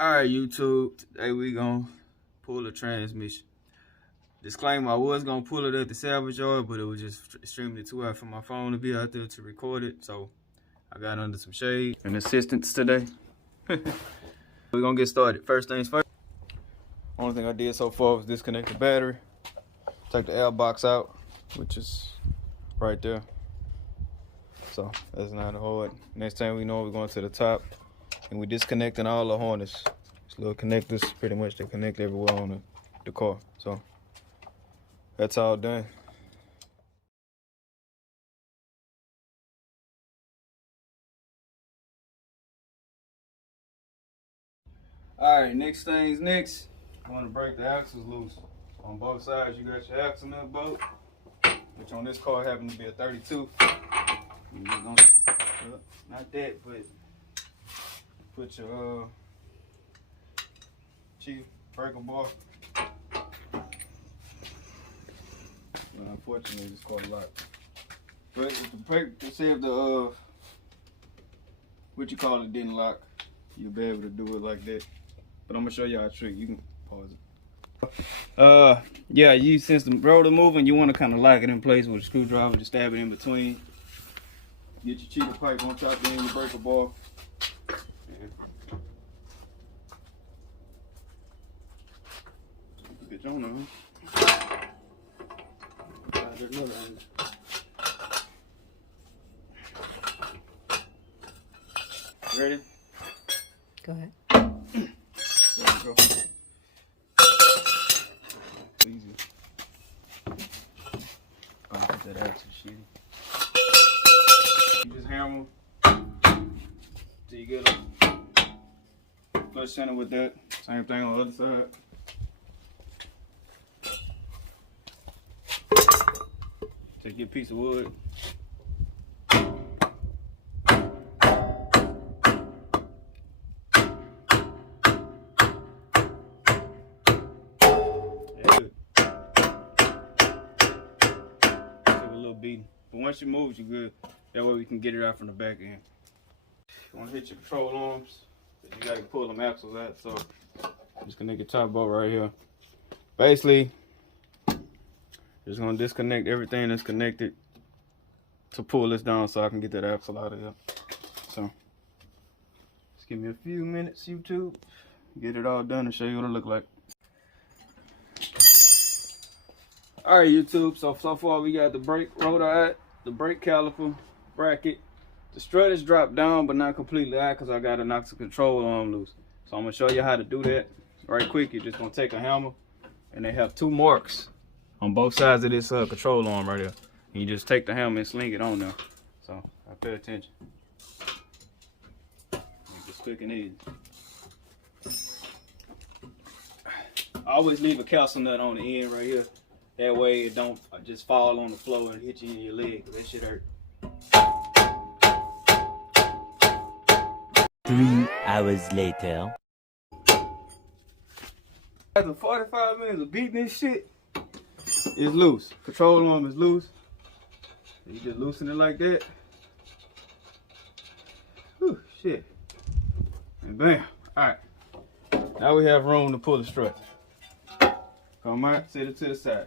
Alright, YouTube, today we gonna pull a transmission. Disclaimer, I was gonna pull it at the salvage yard, but it was just extremely too hot for my phone to be out there to record it, so I got under some shade and assistance today. We're gonna get started. First things first. Only thing I did so far was disconnect the battery, take the air box out, which is right there. So that's not hard. Next time we know we're going to the top. And we disconnecting all the harness. These little connectors, pretty much they connect everywhere on the car. So that's all done. All right, next things next. I'm gonna break the axles loose. On both sides, you got your axle nut bolt, which on this car happens to be a 32. You just gonna, not that, but put your chief breaker bar. Unfortunately, it's quite a lot. But if the break, to see if the what you call it didn't lock, you'll be able to do it like that. But I'm gonna show y'all a trick. You can pause it. Yeah, since the rotor moving, you want to kind of lock it in place with a screwdriver to stab it in between. Get your cheater pipe on top, then your breaker bar. Bitch, on there. Ready? Go ahead. There we go. Easy. I'll put that out to the sheet. You just hammer till you get a flush center with that. Same thing on the other side. Take your piece of wood. But once you move, you're good. That way we can get it out from the back end. You want to hit your control arms, but you got to pull them axles out. So I'm just gonna get your top bolt right here. Basically, just gonna disconnect everything that's connected to pull this down so I can get that axle out of here. So just give me a few minutes, YouTube. Get it all done and show you what it look like. All right, YouTube, so far we got the brake rotor out, the brake caliper bracket. The strut is dropped down, but not completely out because I got to knock the control arm loose. So I'm going to show you how to do that right quick. You're just going to take a hammer, and they have two marks on both sides of this control arm right here. And you just take the hammer and sling it on there. So I pay attention. Just quick and easy. I always leave a calcium nut on the end right here. That way it don't just fall on the floor and hit you in your leg, because that shit hurt. 3 hours later. After 45 minutes of beating this shit, it's loose. Control arm is loose. You just loosen it like that. Whew, shit. And bam. Alright. Now we have room to pull the strut. Come out, set it to the side.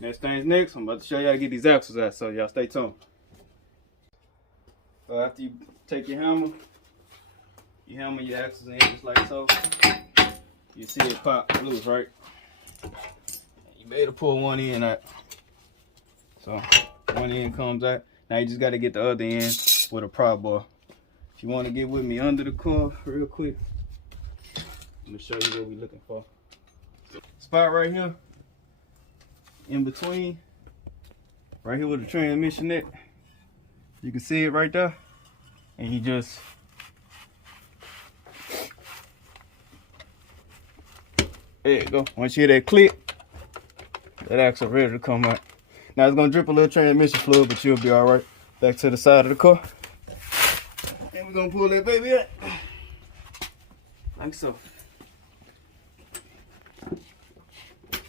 Next thing's next, I'm about to show you how to get these axles out, so y'all stay tuned. So after you take your hammer, you hammer your axles in just like so. You see it pop loose, right? You better pull one end out. So one end comes out. Now you just got to get the other end with a prop bar. If you want to get with me under the car real quick, I'm going to show you what we're looking for. Spot right here. In between, right here with the transmission net, you can see it right there, and you just there you go. Once you hear that click, that axle ready to come out. Now it's gonna drip a little transmission fluid, but you'll be all right. Back to the side of the car, and we're gonna pull that baby out like so.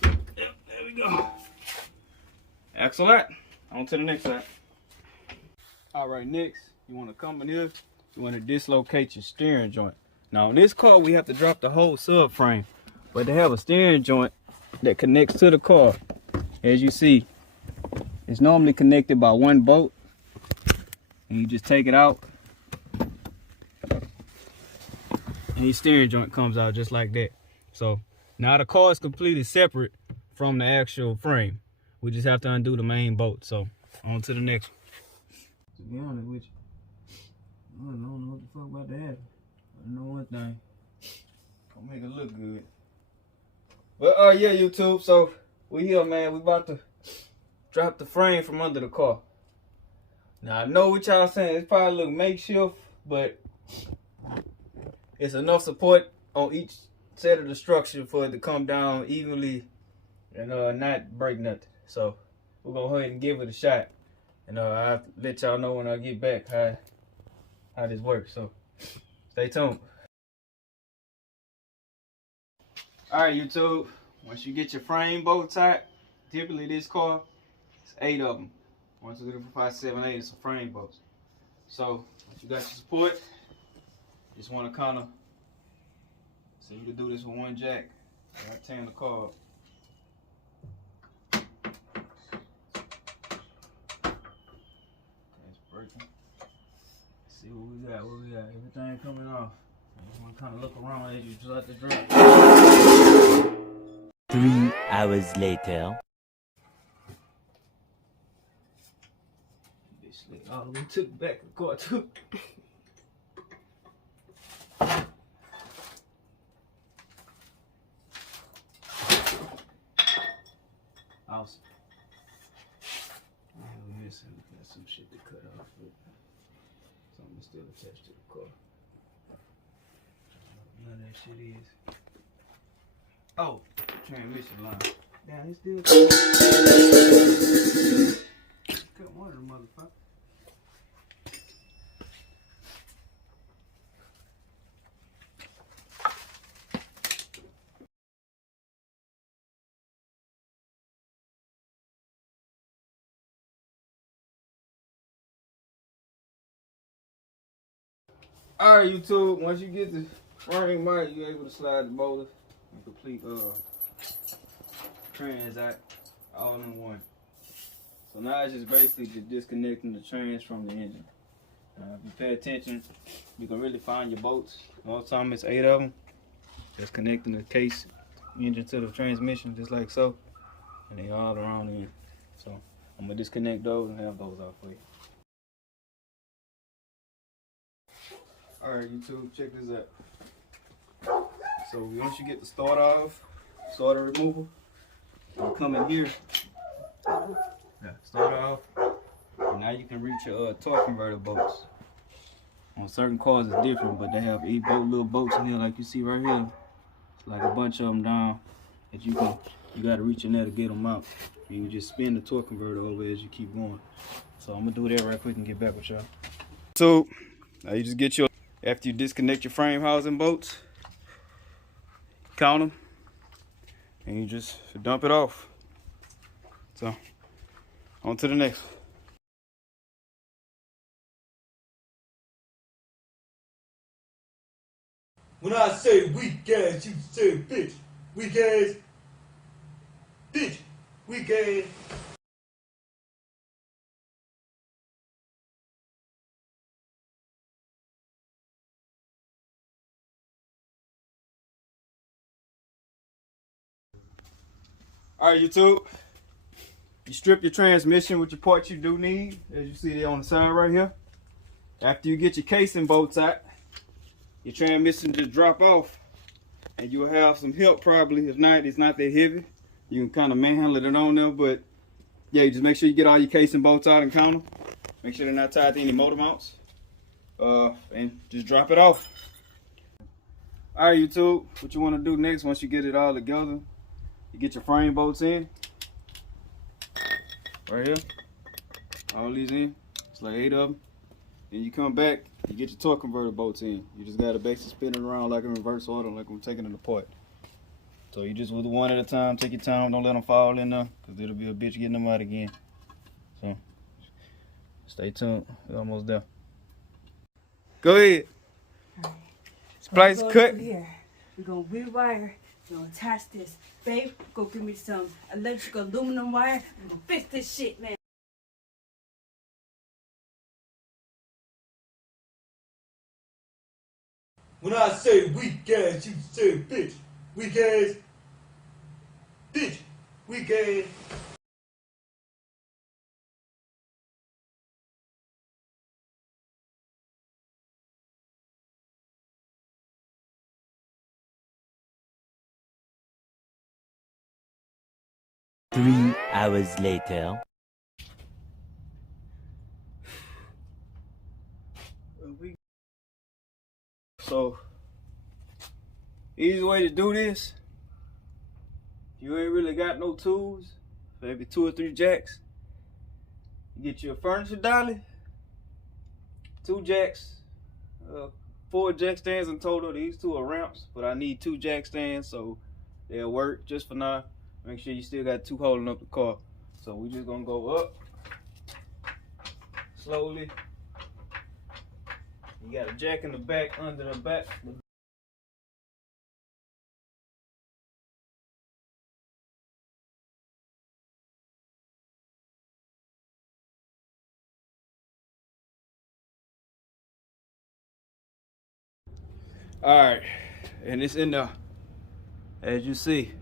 There we go. Axle out. On to the next side. All right, next, you want to come in here. You want to dislocate your steering joint. Now in this car, we have to drop the whole subframe, but they have a steering joint that connects to the car. As you see, it's normally connected by one bolt, and you just take it out, and your steering joint comes out just like that. So now the car is completely separate from the actual frame. We just have to undo the main bolt. So on to the next one. To be honest with you, I don't know what the fuck about to happen. I know one thing. Gonna make it look good. But yeah, YouTube. So we here, man. We about to drop the frame from under the car. Now I know what y'all saying. It's probably look makeshift, but it's enough support on each set of the structure for it to come down evenly and not break nothing. So we're gonna go ahead and give it a shot, and I'll let y'all know when I get back how this works. So stay tuned. Alright, YouTube, once you get your frame bolt tight, typically this car, it's 8 of them. 1, 2, 3, 4, 5, 7, 8, it's a frame bolts. So once you got your support, just want to kind of, so you can do this with one jack. I tan the car up. Okay, it's breaking. Let's see what we got, everything coming off. I just want to kind of look around as you start to drop. 3 hours later. This slick all the way to the back of the car too. Awesome. We're missing. We got some shit to cut off, but something still attached to the car. None of that shit is. Oh, transmission line. Damn, it's still cut one of them motherfuckers. Alright, YouTube, once you get the frame right, you're able to slide the motor and complete trans out all in one. So now it's just basically just disconnecting the trans from the engine. If you pay attention, you can really find your bolts. Most of the time it's 8 of them. Just connecting the case engine to the transmission just like so. And they all around the end. So I'm gonna disconnect those and have those out for you. Alright, YouTube, check this out. So once you get the starter removal, you come in here. Yeah, start off. And now you can reach your torque converter bolts. On certain cars it's different, but they have 8 little bolts in here like you see right here. It's like a bunch of them down that you gotta reach in there to get them out. And you just spin the torque converter over as you keep going. So I'm gonna do that right quick and get back with y'all. So now you just get your, after you disconnect your frame housing bolts, count them, and you just dump it off. So on to the next one. When I say weak ass, you say bitch. Weak ass. Bitch. Weak ass. Alright, YouTube. You strip your transmission with your parts you do need, as you see there on the side right here. After you get your casing bolts out, your transmission just drop off, and you'll have some help probably. If not, it's not that heavy. You can kind of manhandle it on there, but yeah, you just make sure you get all your casing bolts out and count them. Make sure they're not tied to any motor mounts, and just drop it off. Alright, YouTube, what you want to do next once you get it all together, you get your frame bolts in. Right here, all these in, it's like 8 of them. Then you come back, you get your torque converter bolts in. You just gotta basically spin it around like in reverse order, like I'm taking it apart. So you just with one at a time, take your time, don't let them fall in there, cause it'll be a bitch getting them out again. So stay tuned, we're almost there. Go ahead. Splice Go cut. through here. We're gonna rewire. We're gonna attach this. Babe, go give me some electrical aluminum wire. We're gonna fix this shit, man. When I say weak ass, you say bitch. Weak ass. Bitch. Weak ass. Three hours later. So, easy way to do this, you ain't really got no tools, maybe 2 or 3 jacks. You get your furniture dolly, 2 jacks, 4 jack stands in total. These 2 are ramps, but I need 2 jack stands, so they'll work just for now. Make sure you still got 2 holding up the car. So we just gonna go up slowly. You got a jack in the back, under the back. All right, and it's in there, as you see.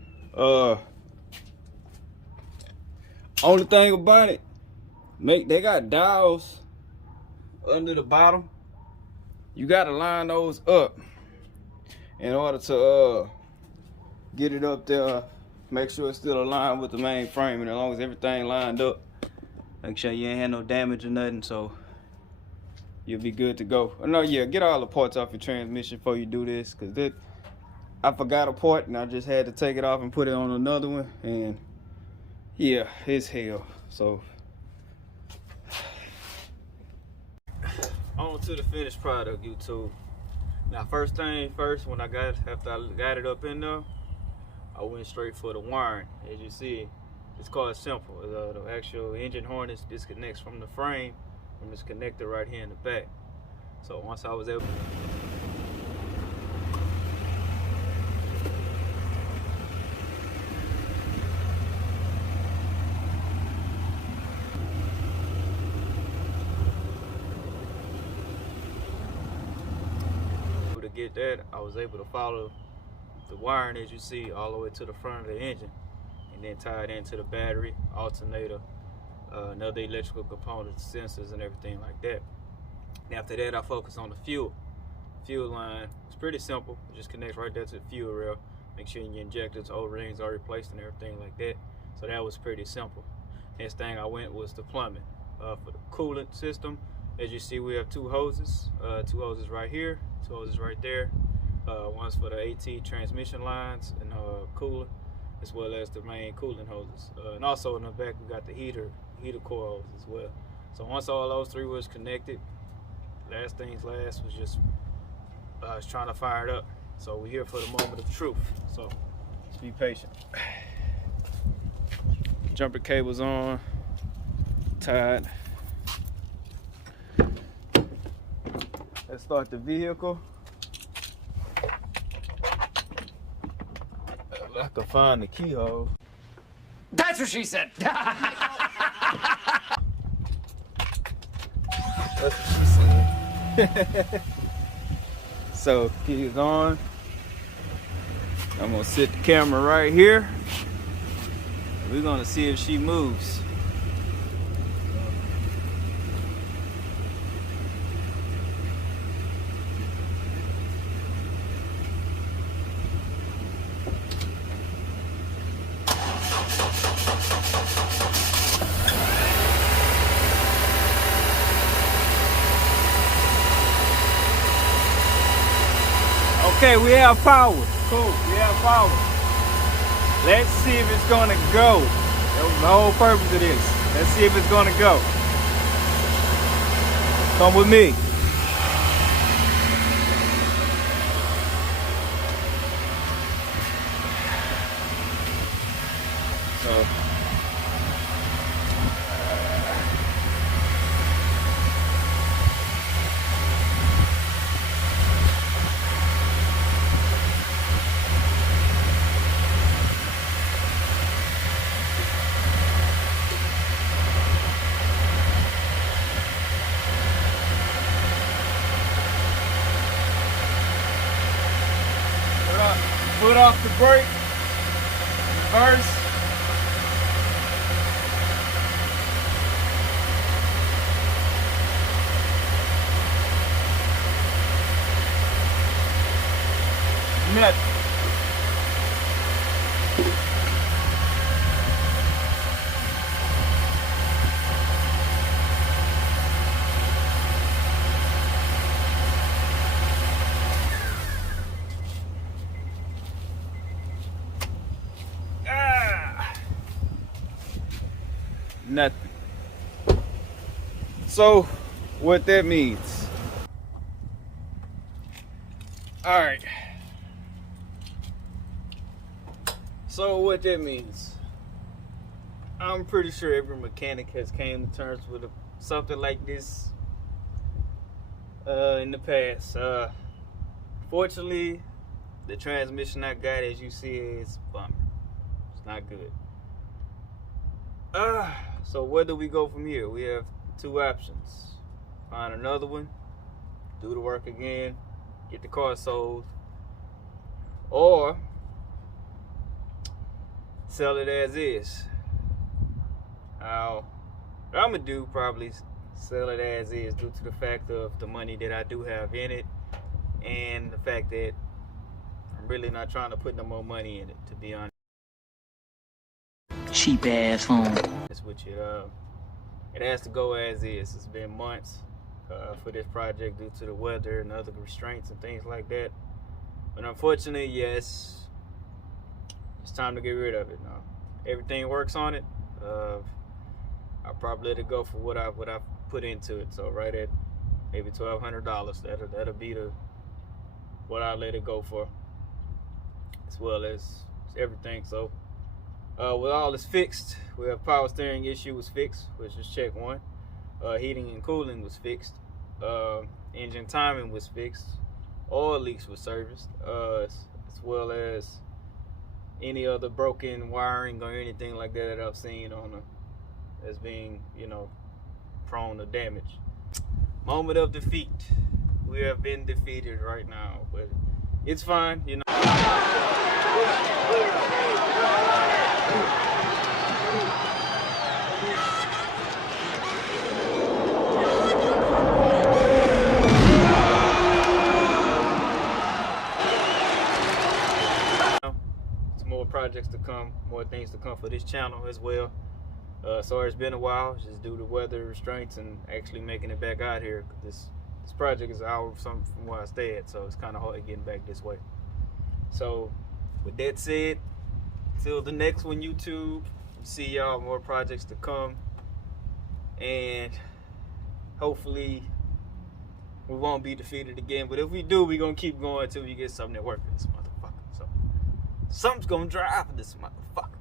Only thing about it, they got dowels under the bottom. You gotta line those up in order to get it up there. Make sure it's still aligned with the main frame, and as long as everything lined up, make sure you ain't had no damage or nothing, so you'll be good to go. Oh, no, yeah, get all the parts off your transmission before you do this, because I forgot a part and I just had to take it off and put it on another one, and yeah, it's hell. So on to the finished product, YouTube. Now, first thing first, after I got it up in there, I went straight for the wiring. As you see, it's quite simple. The actual engine harness disconnects from the frame, from this connector right here in the back. So once I was able to get that, I was able to follow the wiring, as you see, all the way to the front of the engine, and then tie it into the battery, alternator, another electrical components, sensors, and everything like that. And after that, I focus on the fuel line. It's pretty simple. It just connects right there to the fuel rail. Make sure your injectors, O-rings are replaced and everything like that. So that was pretty simple. Next thing I went was the plumbing. For the coolant system, as you see, we have 2 hoses. 2 hoses right here, 2 hoses right there. One's for the AT transmission lines and coolant, as well as the main coolant hoses. And also in the back, we got the heater core hose as well. So once all those 3 was connected, last things last was just trying to fire it up. So we're here for the moment of truth. So just be patient. Jumper cables on, tied. Let's start the vehicle. I can find the keyhole. That's what she said. That's what she said. So, key is on. I'm gonna set the camera right here. We're gonna see if she moves. Okay, we have power. Cool, we have power. Let's see if it's gonna go. That was the whole purpose of this. Let's see if it's gonna go. Come with me. So, Foot off the brake. Reverse. Nothing. Nothing. So, what that means. All right. So what that means, I'm pretty sure every mechanic has came to terms with something like this in the past. Fortunately, the transmission I got, as you see, is bummer. It's not good. So where do we go from here? We have two options. Find another one, do the work again, get the car sold, or sell it as is. What I'm gonna do, probably sell it as is, due to the fact of the money that I do have in it, and the fact that I'm really not trying to put no more money in it, to be honest. Cheap ass phone. With you, it has to go as is. It's been months for this project due to the weather and other restraints and things like that. But unfortunately, yes, it's time to get rid of it now. Everything works on it. I'll probably let it go for what I've put into it. So right at maybe $1,200. That'll be what I let it go for, as well as everything. So with all this fixed, we have power steering issue was fixed, which is check one. Heating and cooling was fixed. Engine timing was fixed. Oil leaks was serviced, as well as any other broken wiring or anything like that I've seen as being, prone to damage. Moment of defeat. We have been defeated right now, but it's fine, More projects to come, more things to come for this channel as well. Sorry it's been a while, just due to weather restraints and actually making it back out here. This project is an hour from where I stay at, so it's kind of hard getting back this way. So with that said, till the next one, YouTube, see y'all, more projects to come, and hopefully we won't be defeated again. But if we do, we're gonna keep going until we get something that works for this motherfucker. So something's gonna drive for this motherfucker.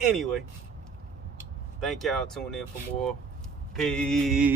Anyway, thank y'all. Tune in for more. Peace.